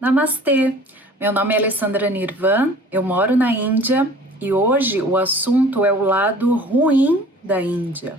Namastê! Meu nome é Alessandra Nirvan, eu moro na Índia e hoje o assunto é o lado ruim da Índia.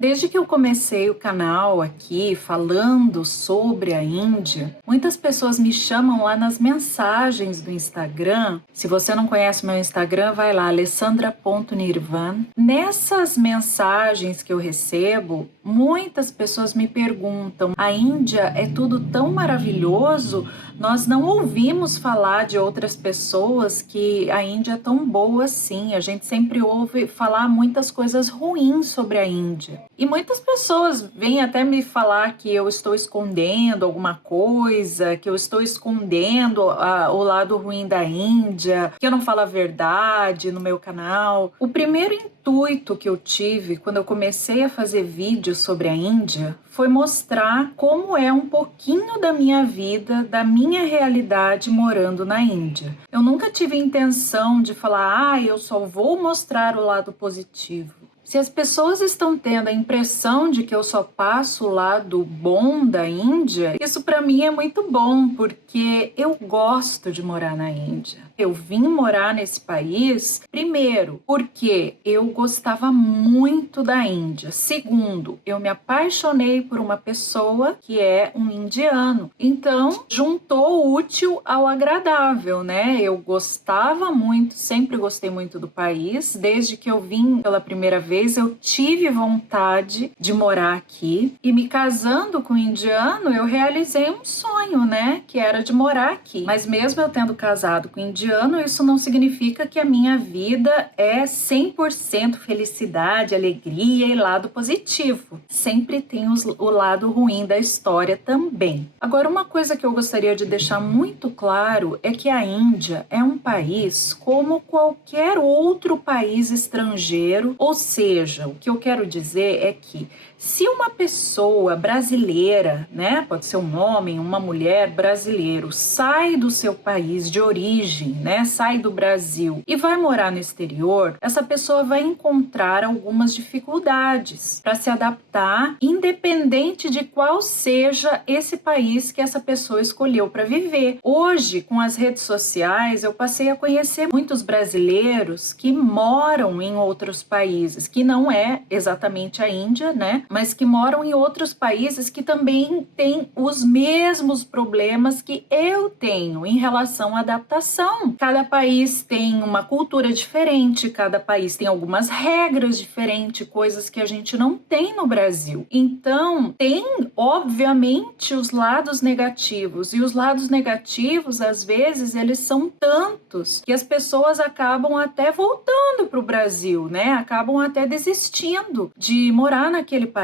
Desde que eu comecei o canal aqui falando sobre a Índia, muitas pessoas me chamam lá nas mensagens do Instagram. Se você não conhece meu Instagram, vai lá, alessandra.nirvan. Nessas mensagens que eu recebo, muitas pessoas me perguntam: a Índia é tudo tão maravilhoso? Nós não ouvimos falar de outras pessoas que a Índia é tão boa assim. A gente sempre ouve falar muitas coisas ruins sobre a Índia. E muitas pessoas vêm até me falar que eu estou escondendo alguma coisa, que eu estou escondendo o lado ruim da Índia, que eu não falo a verdade no meu canal. O primeiro intuito que eu tive quando eu comecei a fazer vídeos sobre a Índia foi mostrar como é um pouquinho da minha vida, da minha realidade morando na Índia. Eu nunca tive intenção de falar, eu só vou mostrar o lado positivo. Se as pessoas estão tendo a impressão de que eu só passo o lado bom da Índia, isso para mim é muito bom, porque eu gosto de morar na Índia. Eu vim morar nesse país, primeiro, porque eu gostava muito da Índia. Segundo, eu me apaixonei por uma pessoa que é um indiano. Então, juntou o útil ao agradável, né? Eu gostava muito, sempre gostei muito do país. Desde que eu vim pela primeira vez, eu tive vontade de morar aqui. E me casando com um indiano, eu realizei um sonho, né? Que era de morar aqui. Mas mesmo eu tendo casado com um indiano, isso não significa que a minha vida é 100% felicidade, alegria e lado positivo. Sempre tem o lado ruim da história também. Agora, uma coisa que eu gostaria de deixar muito claro é que a Índia é um país como qualquer outro país estrangeiro, ou seja, o que eu quero dizer é que se uma pessoa brasileira, né, pode ser um homem, uma mulher brasileiro, sai do seu país de origem, né, sai do Brasil e vai morar no exterior, essa pessoa vai encontrar algumas dificuldades para se adaptar, independente de qual seja esse país que essa pessoa escolheu para viver. Hoje, com as redes sociais, eu passei a conhecer muitos brasileiros que moram em outros países, que não é exatamente a Índia, né? Mas que moram em outros países que também têm os mesmos problemas que eu tenho em relação à adaptação. Cada país tem uma cultura diferente, cada país tem algumas regras diferentes, coisas que a gente não tem no Brasil. Então, tem, obviamente, os lados negativos, e os lados negativos, às vezes, eles são tantos que as pessoas acabam até voltando para o Brasil, né? Acabam até desistindo de morar naquele país.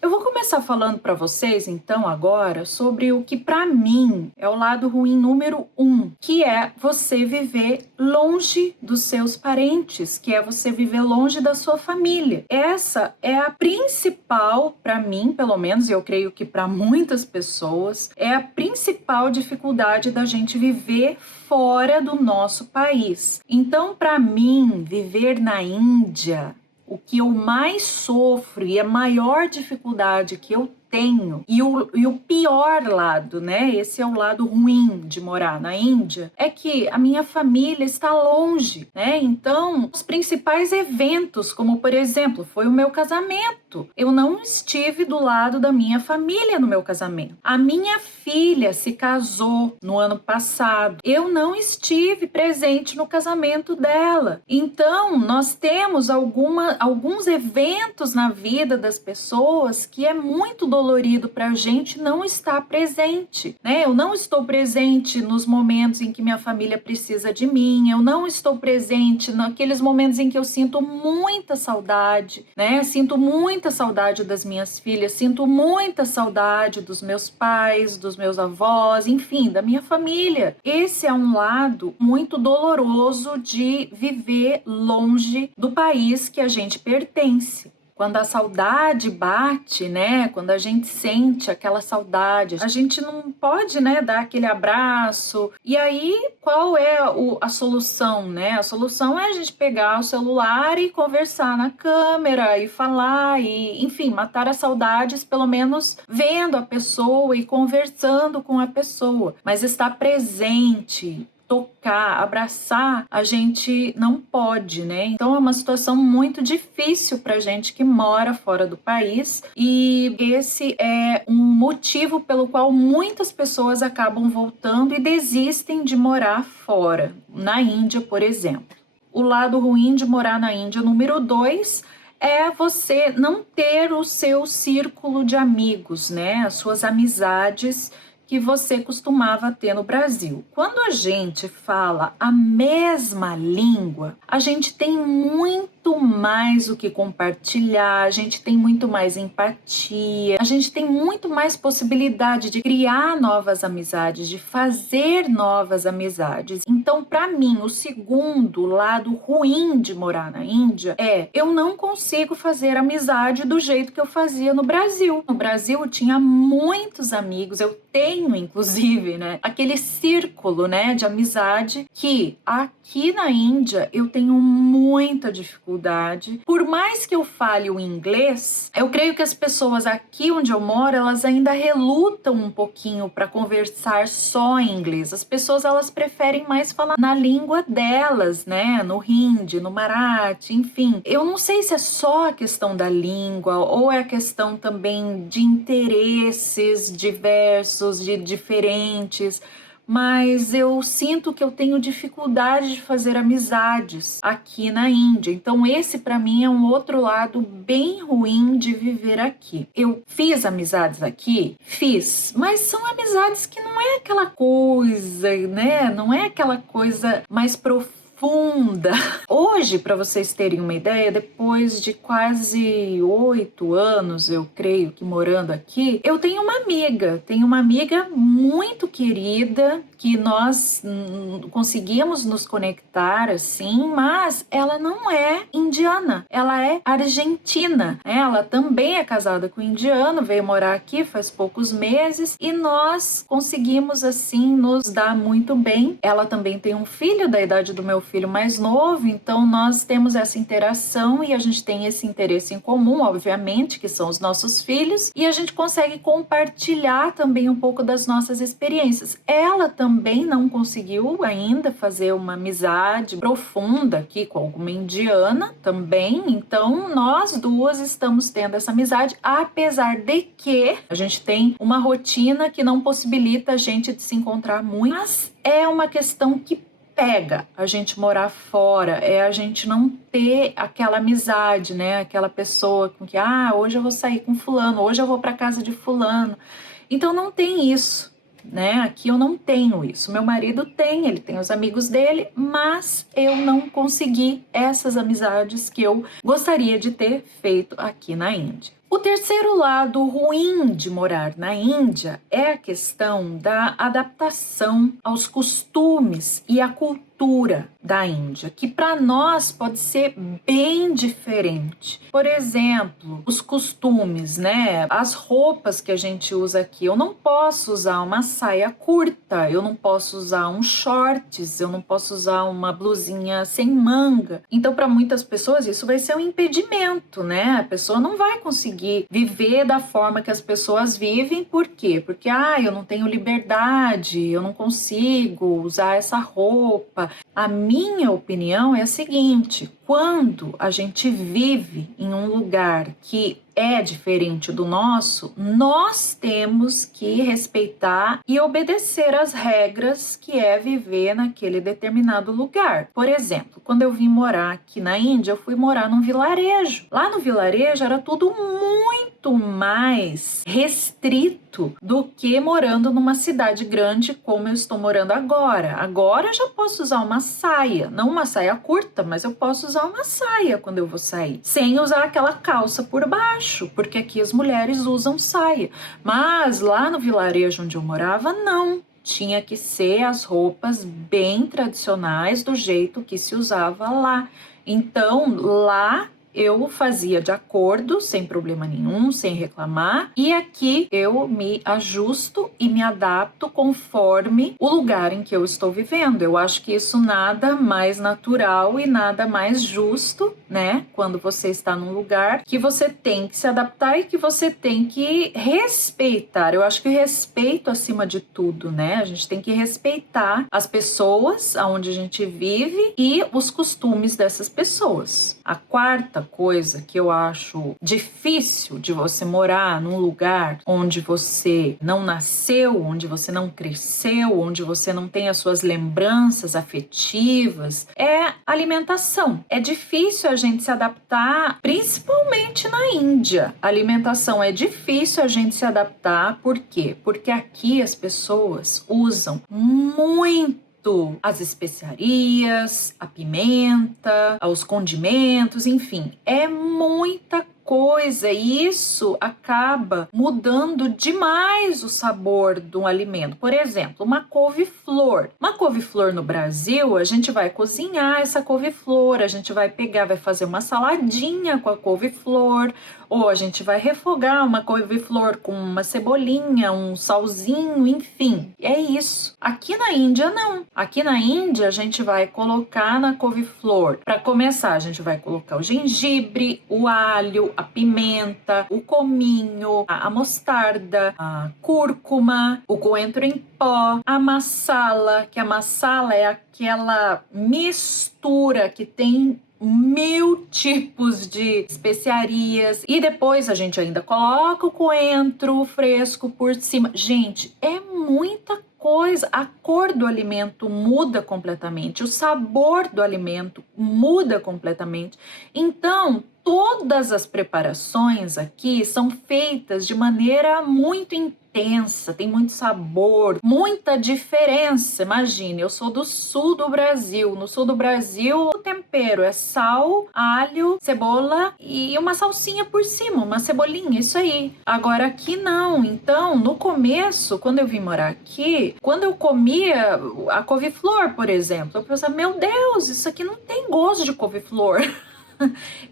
Eu vou começar falando para vocês, então, agora, sobre o que para mim é o lado ruim número 1, que é você viver longe dos seus parentes, que é você viver longe da sua família. Essa é a principal, para mim, pelo menos, e eu creio que para muitas pessoas, é a principal dificuldade da gente viver fora do nosso país. Então, para mim, viver na Índia, o que eu mais sofro e a maior dificuldade que eu tenho, e o pior lado, né? Esse é o lado ruim de morar na Índia, é que a minha família está longe, né? Então, os principais eventos, como por exemplo, foi o meu casamento, eu não estive do lado da minha família no meu casamento. A minha filha se casou no ano passado, eu não estive presente no casamento dela. Então, nós temos alguns eventos na vida das pessoas que é muito dolorido para a gente não estar presente, né? Eu não estou presente nos momentos em que minha família precisa de mim, eu não estou presente naqueles momentos em que eu sinto muita saudade, né? Sinto muita saudade das minhas filhas, sinto muita saudade dos meus pais, dos meus avós, enfim, da minha família. Esse é um lado muito doloroso de viver longe do país que a gente pertence. Quando a saudade bate, né? Quando a gente sente aquela saudade, a gente não pode, né, dar aquele abraço. E aí, qual é a solução, né? A solução é a gente pegar o celular e conversar na câmera e falar e, enfim, matar as saudades, pelo menos vendo a pessoa e conversando com a pessoa. Mas estar presente, tocar, abraçar, a gente não pode, né? Então é uma situação muito difícil para gente que mora fora do país, e esse é um motivo pelo qual muitas pessoas acabam voltando e desistem de morar fora, na Índia, por exemplo. O lado ruim de morar na Índia, número 2, é você não ter o seu círculo de amigos, né? As suas amizades que você costumava ter no Brasil. Quando a gente fala a mesma língua, a gente tem muito mais o que compartilhar, a gente tem muito mais empatia, a gente tem muito mais possibilidade de criar novas amizades, de fazer novas amizades. Então, para mim, o segundo lado ruim de morar na Índia é eu não consigo fazer amizade do jeito que eu fazia no Brasil. No Brasil, eu tinha muitos amigos, eu tenho, inclusive, né, aquele círculo, né, de amizade que aqui na Índia eu tenho muita dificuldade. Por mais que eu fale o inglês, eu creio que as pessoas aqui onde eu moro, elas ainda relutam um pouquinho para conversar só em inglês. As pessoas, elas preferem mais falar na língua delas, né, no hindi, no marathi, enfim. Eu não sei se é só a questão da língua ou é a questão também de interesses diversos, de diferentes, mas eu sinto que eu tenho dificuldade de fazer amizades aqui na Índia. Então esse para mim é um outro lado bem ruim de viver aqui. Eu fiz amizades aqui? Fiz, mas são amizades que não é aquela coisa, né? Não é aquela coisa mais profunda. Hoje, para vocês terem uma ideia, depois de quase 8 anos, eu creio que morando aqui, eu tenho uma amiga muito querida, que nós conseguimos nos conectar assim, mas ela não é indiana, ela é argentina. Ela também é casada com um indiano, veio morar aqui faz poucos meses e nós conseguimos assim nos dar muito bem. Ela também tem um filho da idade do meu filho mais novo, então nós temos essa interação e a gente tem esse interesse em comum, obviamente, que são os nossos filhos, e a gente consegue compartilhar também um pouco das nossas experiências. Ela também não conseguiu ainda fazer uma amizade profunda aqui com alguma indiana também, então nós duas estamos tendo essa amizade, apesar de que a gente tem uma rotina que não possibilita a gente de se encontrar muito, mas é uma questão que pega a gente morar fora, é a gente não ter aquela amizade, né? Aquela pessoa com que, hoje eu vou sair com fulano, hoje eu vou para casa de fulano. Então não tem isso, né? Aqui eu não tenho isso. Meu marido tem, ele tem os amigos dele, mas eu não consegui essas amizades que eu gostaria de ter feito aqui na Índia. O terceiro lado ruim de morar na Índia é a questão da adaptação aos costumes e à cultura da Índia, que para nós pode ser bem diferente. Por exemplo, os costumes, né? As roupas que a gente usa aqui. Eu não posso usar uma saia curta, eu não posso usar um shorts, eu não posso usar uma blusinha sem manga. Então, para muitas pessoas, isso vai ser um impedimento, né? A pessoa não vai conseguir viver da forma que as pessoas vivem. Por quê? Porque, eu não tenho liberdade, eu não consigo usar essa roupa. A minha opinião é a seguinte: quando a gente vive em um lugar que é diferente do nosso, nós temos que respeitar e obedecer às regras que é viver naquele determinado lugar. Por exemplo, quando eu vim morar aqui na Índia, eu fui morar num vilarejo. Lá no vilarejo era tudo muito mais restrito do que morando numa cidade grande como eu estou morando agora. Agora eu já posso usar uma saia, não uma saia curta, mas eu posso usar uma saia quando eu vou sair, sem usar aquela calça por baixo, porque aqui as mulheres usam saia. Mas lá no vilarejo onde eu morava, não. Tinha que ser as roupas bem tradicionais do jeito que se usava lá. Então, lá eu fazia de acordo, sem problema nenhum, sem reclamar, e aqui eu me ajusto e me adapto conforme o lugar em que eu estou vivendo. Eu acho que isso nada mais natural e nada mais justo, né? Quando você está num lugar que você tem que se adaptar e que você tem que respeitar. Eu acho que o respeito acima de tudo, né? A gente tem que respeitar as pessoas aonde a gente vive e os costumes dessas pessoas. A quarta coisa que eu acho difícil de você morar num lugar onde você não nasceu, onde você não cresceu, onde você não tem as suas lembranças afetivas, é alimentação. É difícil a gente se adaptar, principalmente na Índia. A alimentação é difícil a gente se adaptar, por quê? Porque aqui as pessoas usam muito as especiarias, a pimenta, os condimentos, enfim, é muita coisa e isso acaba mudando demais o sabor do alimento. Por exemplo, uma couve-flor. Uma couve-flor no Brasil, a gente vai cozinhar essa couve-flor, a gente vai pegar, vai fazer uma saladinha com a couve-flor, ou a gente vai refogar uma couve-flor com uma cebolinha, um salzinho, enfim. É isso. Aqui na Índia, não. Aqui na Índia, a gente vai colocar na couve-flor. Para começar, a gente vai colocar o gengibre, o alho, a pimenta, o cominho, a mostarda, a cúrcuma, o coentro em pó, a massala, que a massala é aquela mistura que tem 1000 tipos de especiarias e depois a gente ainda coloca o coentro fresco por cima. Gente, é muita coisa. A cor do alimento muda completamente, o sabor do alimento muda completamente. Então, todas as preparações aqui são feitas de maneira muito intensa, tem muito sabor, muita diferença. Imagine, eu sou do sul do Brasil. No sul do Brasil, o tempero é sal, alho, cebola e uma salsinha por cima, uma cebolinha, isso aí. Agora aqui não. Então, no começo, quando eu vim morar aqui, quando eu comia a couve-flor, por exemplo, eu pensava, meu Deus, isso aqui não tem gosto de couve-flor.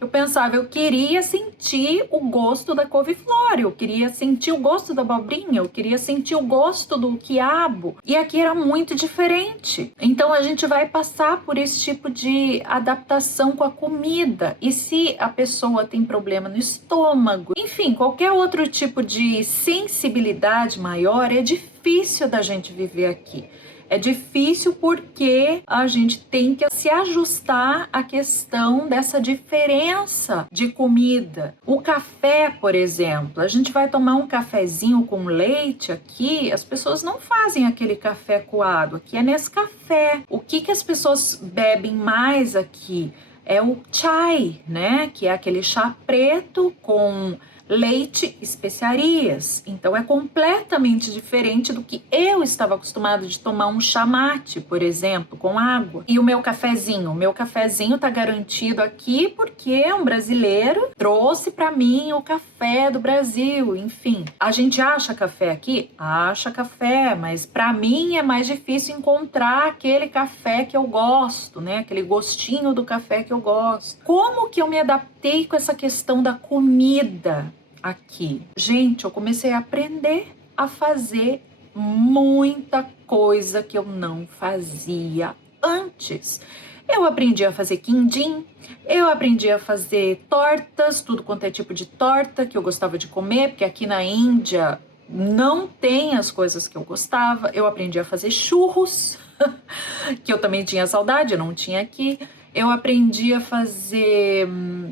Eu pensava, eu queria sentir o gosto da couve-flor, eu queria sentir o gosto da abobrinha, eu queria sentir o gosto do quiabo. E aqui era muito diferente. Então a gente vai passar por esse tipo de adaptação com a comida. E se a pessoa tem problema no estômago, enfim, qualquer outro tipo de sensibilidade maior, é difícil da gente viver aqui. É difícil porque a gente tem que se ajustar à questão dessa diferença de comida. O café, por exemplo, a gente vai tomar um cafezinho com leite aqui, as pessoas não fazem aquele café coado, aqui é Nescafé. O que as pessoas bebem mais aqui? É o chai, né? Que é aquele chá preto com leite, especiarias. Então é completamente diferente do que eu estava acostumado de tomar um chá mate, por exemplo, com água. E o meu cafezinho tá garantido aqui porque um brasileiro trouxe para mim o café do Brasil. Enfim, a gente acha café aqui? Acha café, mas para mim é mais difícil encontrar aquele café que eu gosto, né? Aquele gostinho do café que eu gosto. Como que eu me adaptei com essa questão da comida aqui? Gente, eu comecei a aprender a fazer muita coisa que eu não fazia antes. Eu aprendi a fazer quindim, eu aprendi a fazer tortas, tudo quanto é tipo de torta que eu gostava de comer, porque aqui na Índia não tem as coisas que eu gostava. Eu aprendi a fazer churros, que eu também tinha saudade, eu não tinha aqui. Eu aprendi a fazer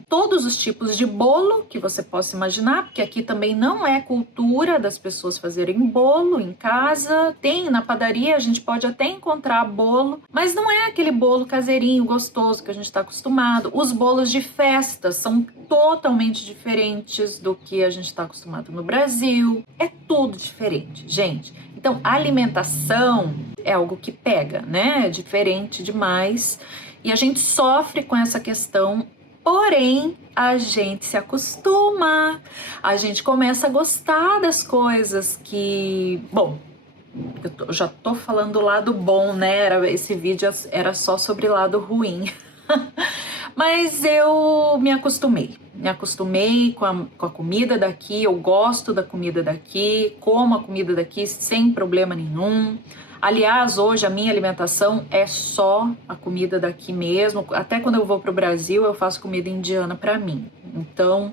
todos os tipos de bolo que você possa imaginar, porque aqui também não é cultura das pessoas fazerem bolo em casa. Tem na padaria, a gente pode até encontrar bolo, mas não é aquele bolo caseirinho gostoso que a gente está acostumado. Os bolos de festa são totalmente diferentes do que a gente está acostumado no Brasil. É tudo diferente, gente. Então, a alimentação é algo que pega, né? É diferente demais. E a gente sofre com essa questão, porém a gente se acostuma, a gente começa a gostar das coisas que... Bom, eu já tô falando do lado bom, né? Esse vídeo era só sobre o lado ruim. Mas eu me acostumei. Me acostumei com a comida daqui, eu gosto da comida daqui, como a comida daqui sem problema nenhum. Aliás, hoje a minha alimentação é só a comida daqui mesmo. Até quando eu vou para o Brasil, eu faço comida indiana para mim. Então,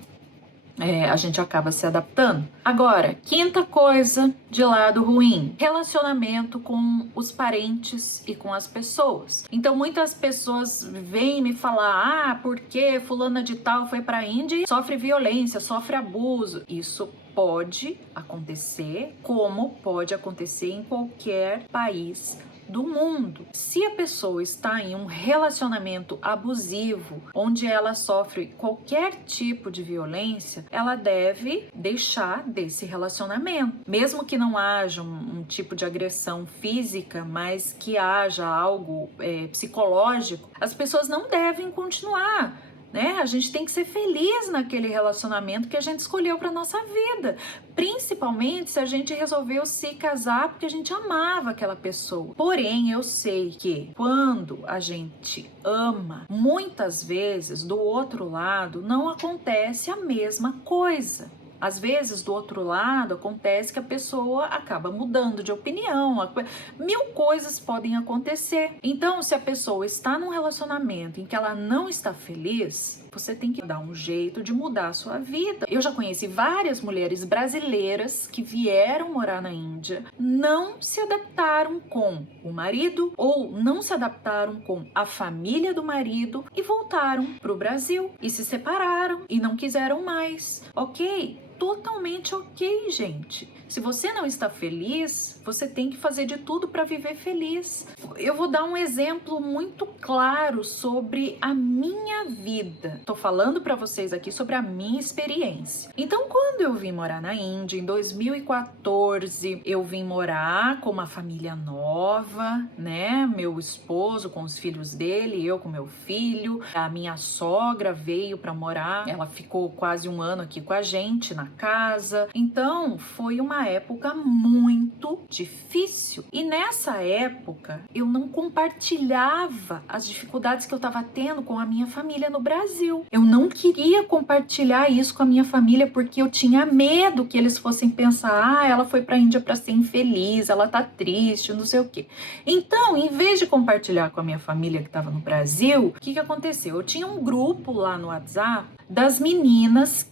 a gente acaba se adaptando. Agora, quinta coisa de lado ruim: relacionamento com os parentes e com as pessoas. Então, muitas pessoas vêm me falar: porque fulana de tal foi para a Índia e sofre violência, sofre abuso. Isso pode acontecer, como pode acontecer em qualquer país do mundo. Se a pessoa está em um relacionamento abusivo, onde ela sofre qualquer tipo de violência, ela deve deixar desse relacionamento. Mesmo que não haja um tipo de agressão física, mas que haja algo psicológico, as pessoas não devem continuar. A gente tem que ser feliz naquele relacionamento que a gente escolheu para nossa vida, principalmente se a gente resolveu se casar porque a gente amava aquela pessoa. Porém, eu sei que quando a gente ama, muitas vezes do outro lado não acontece a mesma coisa. Às vezes, do outro lado, acontece que a pessoa acaba mudando de opinião, mil coisas podem acontecer. Então, se a pessoa está num relacionamento em que ela não está feliz, você tem que dar um jeito de mudar a sua vida. Eu já conheci várias mulheres brasileiras que vieram morar na Índia, não se adaptaram com o marido ou não se adaptaram com a família do marido e voltaram para o Brasil e se separaram e não quiseram mais, ok? Totalmente ok, gente. Se você não está feliz, você tem que fazer de tudo para viver feliz. Eu vou dar um exemplo muito claro sobre a minha vida. Tô falando para vocês aqui sobre a minha experiência. Então, quando eu vim morar na Índia, em 2014, eu vim morar com uma família nova, né? Meu esposo com os filhos dele, eu com meu filho. A minha sogra veio para morar. Ela ficou quase um ano aqui com a gente na casa. Então, foi uma época muito difícil. E nessa época, eu não compartilhava as dificuldades que eu estava tendo com a minha família no Brasil. Eu não queria compartilhar isso com a minha família porque eu tinha medo que eles fossem pensar: ela foi para a Índia para ser infeliz, ela tá triste, não sei o quê. Então, em vez de compartilhar com a minha família que estava no Brasil, o que aconteceu? Eu tinha um grupo lá no WhatsApp das meninas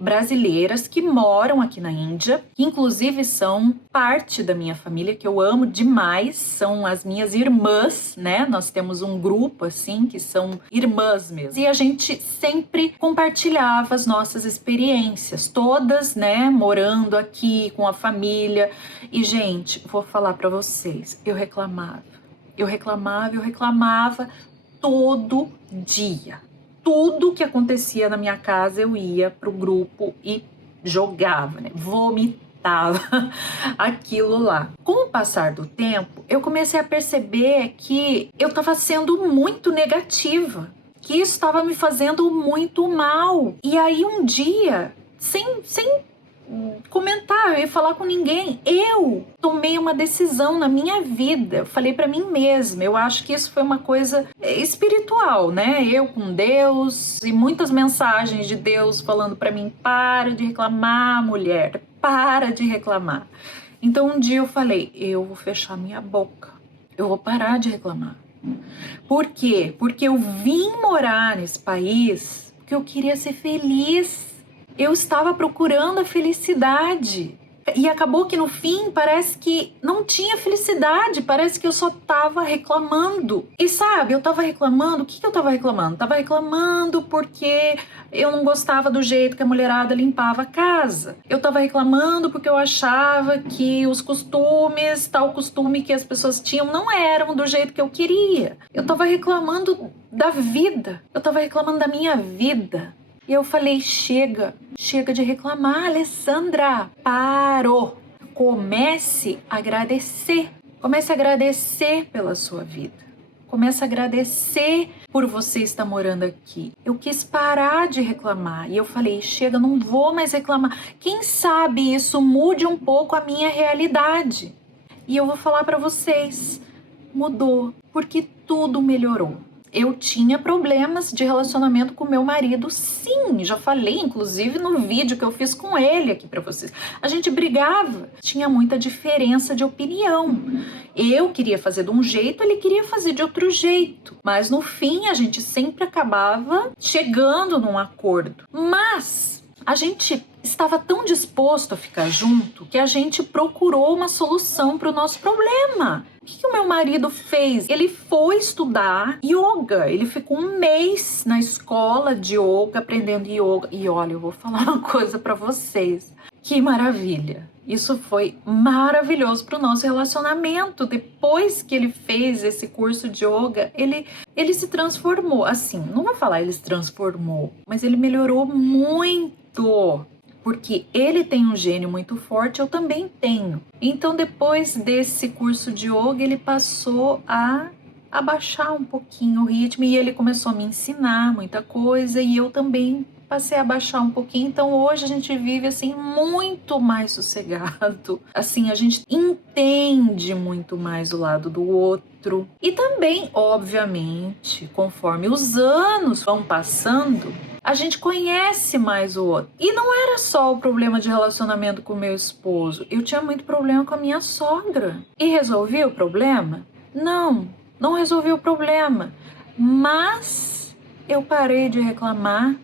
brasileiras que moram aqui na Índia, que inclusive são parte da minha família, que eu amo demais, são as minhas irmãs, né? Nós temos um grupo assim que são irmãs mesmo. E a gente sempre compartilhava as nossas experiências, todas, né, morando aqui com a família. E gente, vou falar para vocês, eu reclamava todo dia. Tudo que acontecia na minha casa, eu ia pro grupo e jogava, né? Vomitava aquilo lá. Com o passar do tempo, eu comecei a perceber que eu estava sendo muito negativa, que isso estava me fazendo muito mal. E aí um dia, sem comentar, eu ia falar com ninguém, eu tomei uma decisão na minha vida. Eu falei para mim mesma, eu acho que isso foi uma coisa espiritual, né? Eu com Deus e muitas mensagens de Deus falando para mim: para de reclamar, mulher, para de reclamar. Então um dia eu falei: eu vou fechar minha boca, eu vou parar de reclamar. Por quê? Porque eu vim morar nesse país porque eu queria ser feliz. Eu estava procurando a felicidade e acabou que no fim parece que não tinha felicidade, parece que eu só estava reclamando. E sabe, eu estava reclamando, o que eu estava reclamando? Estava reclamando porque eu não gostava do jeito que a mulherada limpava a casa. Eu estava reclamando porque eu achava que os costumes, tal costume que as pessoas tinham, não eram do jeito que eu queria. Eu estava reclamando da vida, eu estava reclamando da minha vida. E eu falei: chega de reclamar, Alessandra, parou. Comece a agradecer pela sua vida. Comece a agradecer por você estar morando aqui. Eu quis parar de reclamar e eu falei: chega, não vou mais reclamar. Quem sabe isso mude um pouco a minha realidade. E eu vou falar para vocês, mudou, porque tudo melhorou. eu tinha problemas de relacionamento com meu marido, sim, já falei, inclusive no vídeo que eu fiz com ele aqui pra vocês. A gente brigava, tinha muita diferença de opinião. Eu queria fazer de um jeito, ele queria fazer de outro jeito. Mas no fim a gente sempre acabava chegando num acordo. Mas a gente estava tão disposto a ficar junto que a gente procurou uma solução para o nosso problema. O que o meu marido fez? Ele foi estudar yoga. Ele ficou um mês na escola de yoga, aprendendo yoga. E olha, eu vou falar uma coisa para vocês. Que maravilha! Isso foi maravilhoso para o nosso relacionamento. Depois que ele fez esse curso de yoga, ele se transformou. Assim, não vou falar ele se transformou, mas ele melhorou muito. Porque ele tem um gênio muito forte, eu também tenho. Então, depois desse curso de yoga, ele passou a abaixar um pouquinho o ritmo e ele começou a me ensinar muita coisa e eu também passei a baixar um pouquinho. Então hoje a gente vive assim muito mais sossegado. Assim, a gente entende muito mais o lado do outro. E também, obviamente, conforme os anos vão passando, a gente conhece mais o outro. E não era só o problema de relacionamento com meu esposo. Eu tinha muito problema com a minha sogra. E resolvi o problema? Não resolvi o problema. Mas eu parei de reclamar.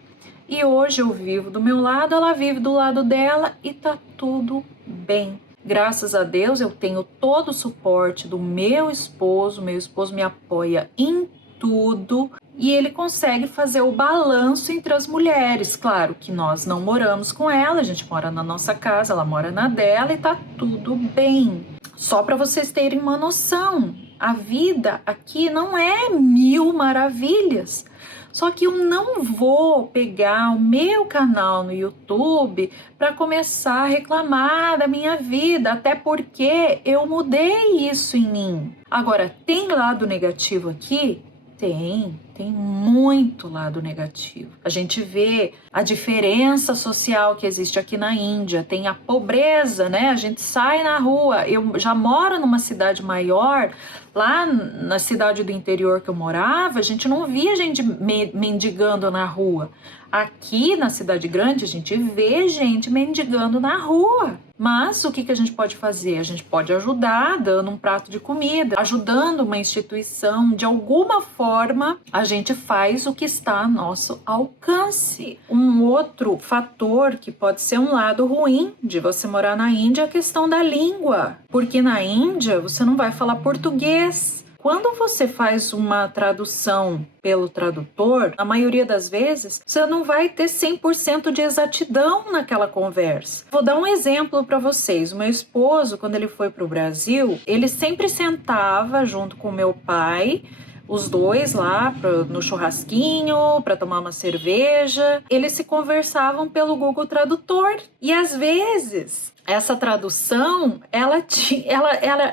E hoje eu vivo do meu lado, ela vive do lado dela e tá tudo bem. Graças a Deus eu tenho todo o suporte do meu esposo me apoia em tudo e ele consegue fazer o balanço entre as mulheres. Claro que nós não moramos com ela, a gente mora na nossa casa, ela mora na dela e tá tudo bem. Só para vocês terem uma noção, a vida aqui não é mil maravilhas. Só que eu não vou pegar o meu canal no YouTube para começar a reclamar da minha vida, até porque eu mudei isso em mim. Agora, tem lado negativo aqui? Tem muito lado negativo. A gente vê a diferença social que existe aqui na Índia, tem a pobreza, né? A gente sai na rua, eu já moro numa cidade maior, lá na cidade do interior que eu morava, a gente não via gente mendigando na rua. Aqui na cidade grande a gente vê gente mendigando na rua. Mas o que a gente pode fazer? A gente pode ajudar dando um prato de comida, ajudando uma instituição. De alguma forma, a gente faz o que está a nosso alcance. Um outro fator que pode ser um lado ruim de você morar na Índia é a questão da língua. Porque na Índia você não vai falar português. Quando você faz uma tradução pelo tradutor, na maioria das vezes, você não vai ter 100% de exatidão naquela conversa. Vou dar um exemplo para vocês. O meu esposo, quando ele foi para o Brasil, ele sempre sentava junto com o meu pai, os dois lá no churrasquinho, para tomar uma cerveja. Eles se conversavam pelo Google Tradutor. E às vezes essa tradução, ela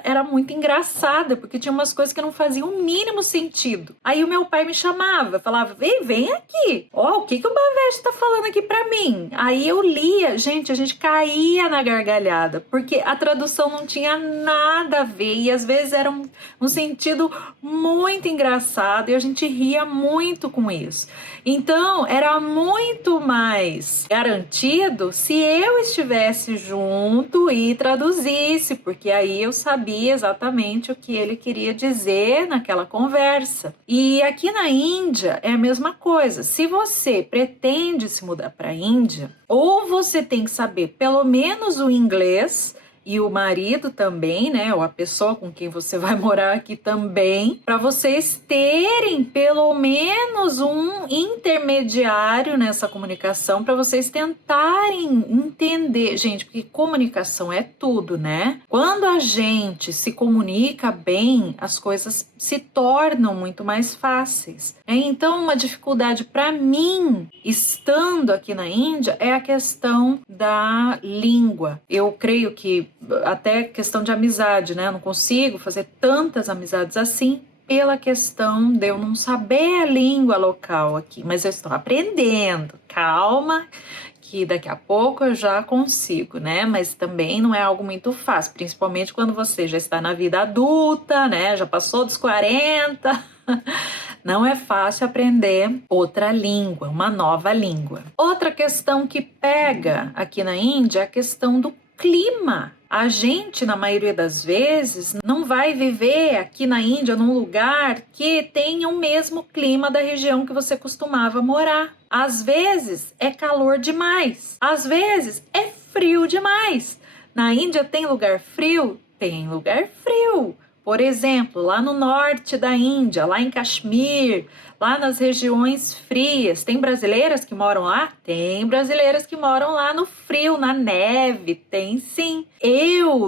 era muito engraçada, porque tinha umas coisas que não faziam o mínimo sentido. Aí o meu pai me chamava, falava, vem aqui, ó, o que o Bavete tá falando aqui pra mim? Aí eu lia, gente, a gente caía na gargalhada, porque a tradução não tinha nada a ver, e às vezes era um sentido muito engraçado, e a gente ria muito com isso. Então, era muito mais garantido se eu estivesse junto e traduzisse, porque aí eu sabia exatamente o que ele queria dizer naquela conversa. E aqui na Índia é a mesma coisa. Se você pretende se mudar para a Índia, ou você tem que saber pelo menos o inglês, e o marido também, né, ou a pessoa com quem você vai morar aqui também, para vocês terem pelo menos um intermediário nessa comunicação, para vocês tentarem entender, gente, porque comunicação é tudo, né? Quando a gente se comunica bem, as coisas se tornam muito mais fáceis. Então, uma dificuldade para mim, estando aqui na Índia, é a questão da língua. Eu creio que até questão de amizade, né? Eu não consigo fazer tantas amizades assim pela questão de eu não saber a língua local aqui, mas eu estou aprendendo. Calma, que daqui a pouco eu já consigo, né? Mas também não é algo muito fácil, principalmente quando você já está na vida adulta, né? Já passou dos 40. Não é fácil aprender outra língua, uma nova língua. Outra questão que pega aqui na Índia é a questão do clima. A gente, na maioria das vezes, não vai viver aqui na Índia num lugar que tenha o mesmo clima da região que você costumava morar. Às vezes é calor demais, às vezes é frio demais. Na Índia tem lugar frio? Tem lugar frio. Por exemplo, lá no norte da Índia, lá em Caxemir, lá nas regiões frias, tem brasileiras que moram lá? Tem brasileiras que moram lá no frio, na neve, tem sim.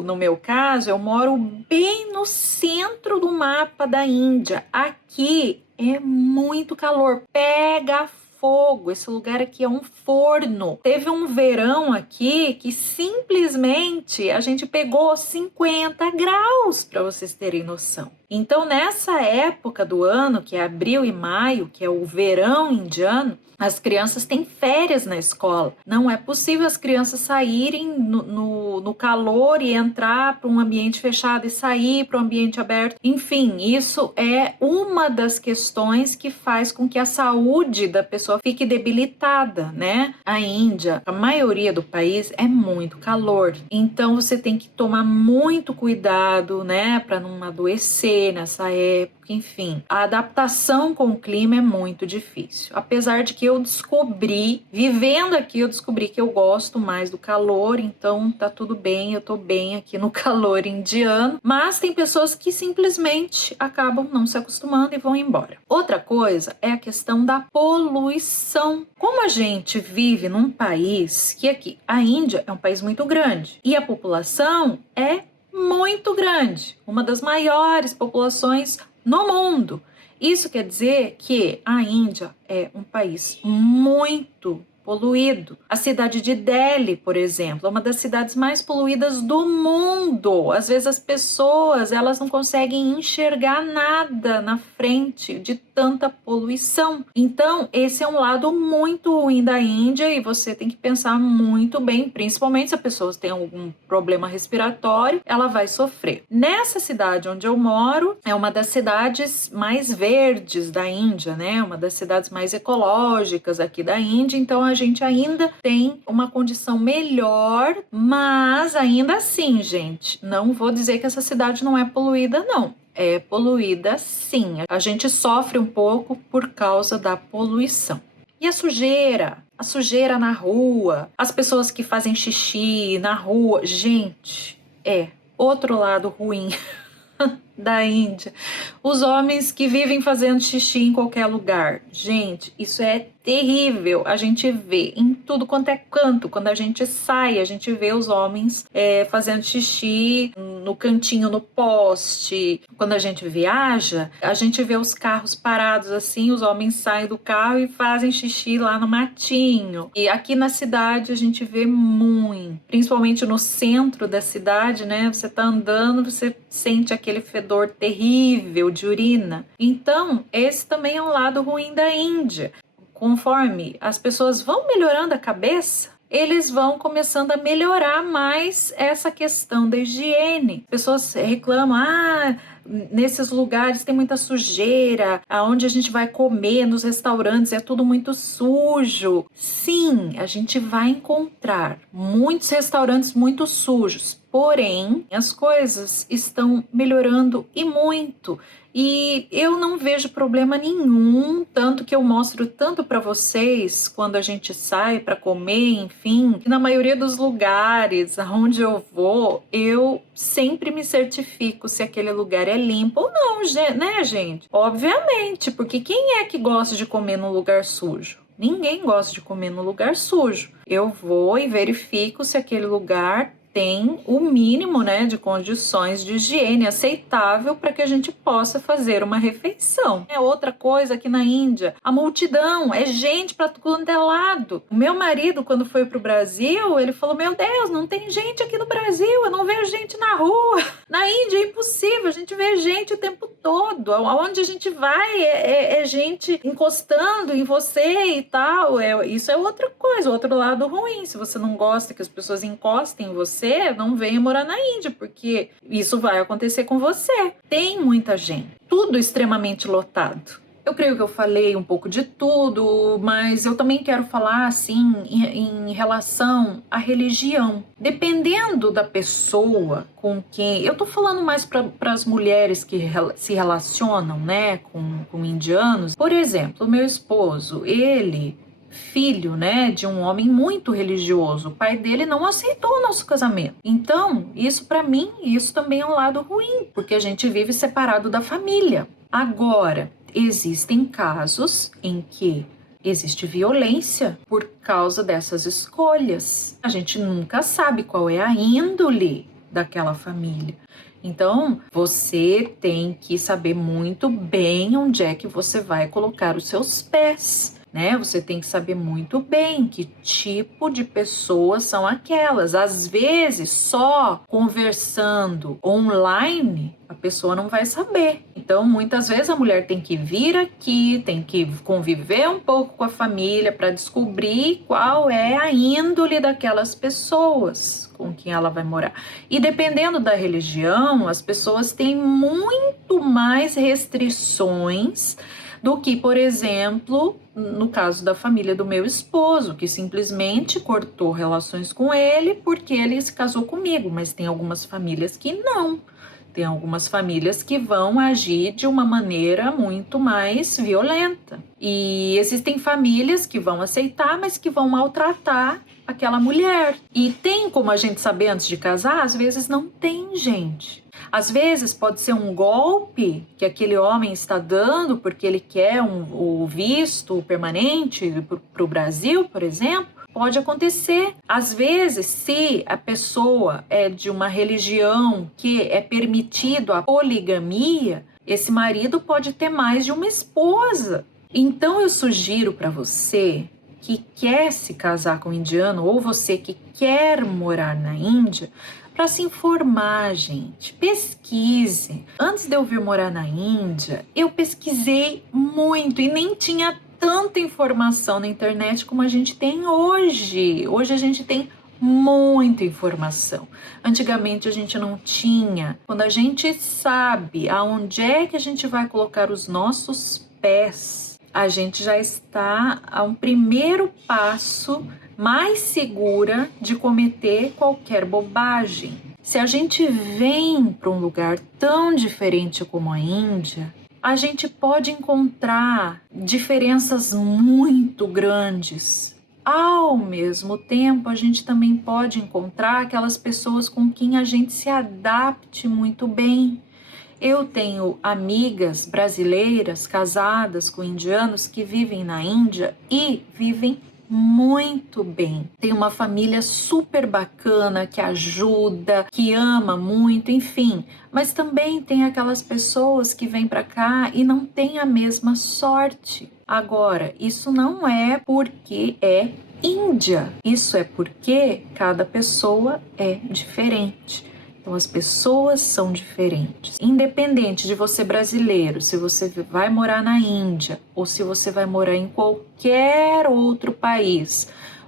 No meu caso, eu moro bem no centro do mapa da Índia. Aqui é muito calor, pega fogo, esse lugar aqui é um forno. Teve um verão aqui que simplesmente a gente pegou 50 graus, para vocês terem noção. Então, nessa época do ano, que é abril e maio, que é o verão indiano, as crianças têm férias na escola. Não é possível as crianças saírem no calor e entrar para um ambiente fechado e sair para um ambiente aberto. Enfim, isso é uma das questões que faz com que a saúde da pessoa fique debilitada, né? A Índia, a maioria do país é muito calor. Então você tem que tomar muito cuidado, né, para não adoecer nessa época. Enfim, a adaptação com o clima é muito difícil. Apesar de que eu descobri, vivendo aqui, eu descobri que eu gosto mais do calor, então tá tudo bem, eu tô bem aqui no calor indiano. Mas tem pessoas que simplesmente acabam não se acostumando e vão embora. Outra coisa é a questão da poluição. Como a gente vive num país que aqui, a Índia é um país muito grande e a população é muito grande, uma das maiores populações no mundo. Isso quer dizer que a Índia é um país muito poluído. A cidade de Delhi, por exemplo, é uma das cidades mais poluídas do mundo. Às vezes as pessoas, elas não conseguem enxergar nada na frente de tanta poluição. Então, esse é um lado muito ruim da Índia e você tem que pensar muito bem, principalmente se a pessoa tem algum problema respiratório, ela vai sofrer. Nessa cidade onde eu moro, é uma das cidades mais verdes da Índia, né? Uma das cidades mais ecológicas aqui da Índia, então a gente ainda tem uma condição melhor, mas ainda assim, gente, não vou dizer que essa cidade não é poluída, não. É poluída sim. A gente sofre um pouco por causa da poluição. E a sujeira? A sujeira na rua, as pessoas que fazem xixi na rua. Gente, é outro lado ruim da Índia. Os homens que vivem fazendo xixi em qualquer lugar. Gente, isso é terrível. A gente vê em tudo quanto é canto. Quando a gente sai, a gente vê os homens fazendo xixi no cantinho, no poste. Quando a gente viaja, a gente vê os carros parados assim, os homens saem do carro e fazem xixi lá no matinho. E aqui na cidade a gente vê muito, principalmente no centro da cidade, né? Você tá andando, você sente aquele fedor terrível de urina. Então, esse também é um lado ruim da Índia. Conforme as pessoas vão melhorando a cabeça, eles vão começando a melhorar mais essa questão da higiene. As pessoas reclamam, nesses lugares tem muita sujeira, aonde a gente vai comer, nos restaurantes, é tudo muito sujo. Sim, a gente vai encontrar muitos restaurantes muito sujos, porém, as coisas estão melhorando e muito. E eu não vejo problema nenhum, tanto que eu mostro tanto para vocês quando a gente sai para comer, enfim, que na maioria dos lugares aonde eu vou, eu sempre me certifico se aquele lugar é limpo ou não, né, gente? Obviamente, porque quem é que gosta de comer num lugar sujo? Ninguém gosta de comer no lugar sujo. Eu vou e verifico se aquele lugar tem o mínimo, né, de condições de higiene aceitável para que a gente possa fazer uma refeição. É outra coisa aqui na Índia, a multidão, é gente para todo lado. O meu marido, quando foi para o Brasil, ele falou: meu Deus, não tem gente aqui no Brasil, eu não vejo gente na rua. Na Índia é impossível, a gente vê gente o tempo todo. Aonde a gente vai é gente encostando em você e tal. Isso é outra coisa, outro lado ruim. Se você não gosta que as pessoas encostem em você, não venha morar na Índia, porque isso vai acontecer com você. Tem muita gente, tudo extremamente lotado. Eu creio que eu falei um pouco de tudo, mas eu também quero falar assim em relação à religião. Dependendo da pessoa com quem... Eu tô falando mais para as mulheres que se relacionam, né, com indianos. Por exemplo, o meu esposo, ele... filho, né, de um homem muito religioso. O pai dele não aceitou o nosso casamento. Então, isso para mim, isso também é um lado ruim, porque a gente vive separado da família. Agora, existem casos em que existe violência por causa dessas escolhas. A gente nunca sabe qual é a índole daquela família. Então, você tem que saber muito bem onde é que você vai colocar os seus pés, né? Você tem que saber muito bem que tipo de pessoas são aquelas. Às vezes, só conversando online, a pessoa não vai saber. Então, muitas vezes a mulher tem que vir aqui, tem que conviver um pouco com a família para descobrir qual é a índole daquelas pessoas com quem ela vai morar. E dependendo da religião, as pessoas têm muito mais restrições do que, por exemplo, no caso da família do meu esposo, que simplesmente cortou relações com ele porque ele se casou comigo, mas tem algumas famílias que não. Tem algumas famílias que vão agir de uma maneira muito mais violenta. E existem famílias que vão aceitar, mas que vão maltratar aquela mulher. E tem como a gente saber antes de casar? Às vezes não tem, gente. Às vezes pode ser um golpe que aquele homem está dando porque ele quer o visto permanente para o Brasil, por exemplo. Pode acontecer. Às vezes, se a pessoa é de uma religião que é permitido a poligamia, esse marido pode ter mais de uma esposa. Então, eu sugiro para você que quer se casar com um indiano ou você que quer morar na Índia, para se informar, gente, pesquise. Antes de eu vir morar na Índia, eu pesquisei muito e nem tinha tanta informação na internet como a gente tem hoje. Hoje a gente tem muita informação. Antigamente a gente não tinha. Quando a gente sabe aonde é que a gente vai colocar os nossos pés, a gente já está a um primeiro passo mais segura de cometer qualquer bobagem. Se a gente vem para um lugar tão diferente como a Índia, a gente pode encontrar diferenças muito grandes. Ao mesmo tempo, a gente também pode encontrar aquelas pessoas com quem a gente se adapte muito bem. Eu tenho amigas brasileiras casadas com indianos que vivem na Índia e vivem muito bem. Tem uma família super bacana que ajuda, que ama muito, enfim. Mas também tem aquelas pessoas que vêm para cá e não têm a mesma sorte. Agora, isso não é porque é Índia. Isso é porque cada pessoa é diferente. Então, as pessoas são diferentes. Independente de você brasileiro, se você vai morar na Índia ou se você vai morar em qualquer outro país,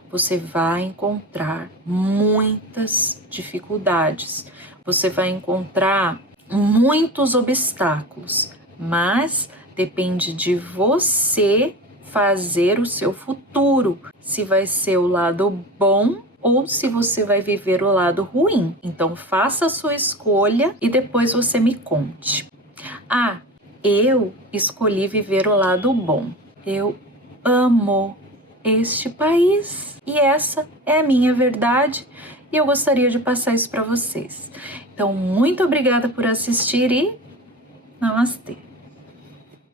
você vai encontrar muitas dificuldades. Você vai encontrar muitos obstáculos, mas depende de você fazer o seu futuro. Se vai ser o lado bom ou se você vai viver o lado ruim. Então, faça a sua escolha e depois você me conte. Ah, eu escolhi viver o lado bom. Eu amo este país e essa é a minha verdade e eu gostaria de passar isso para vocês. Então, muito obrigada por assistir e namastê.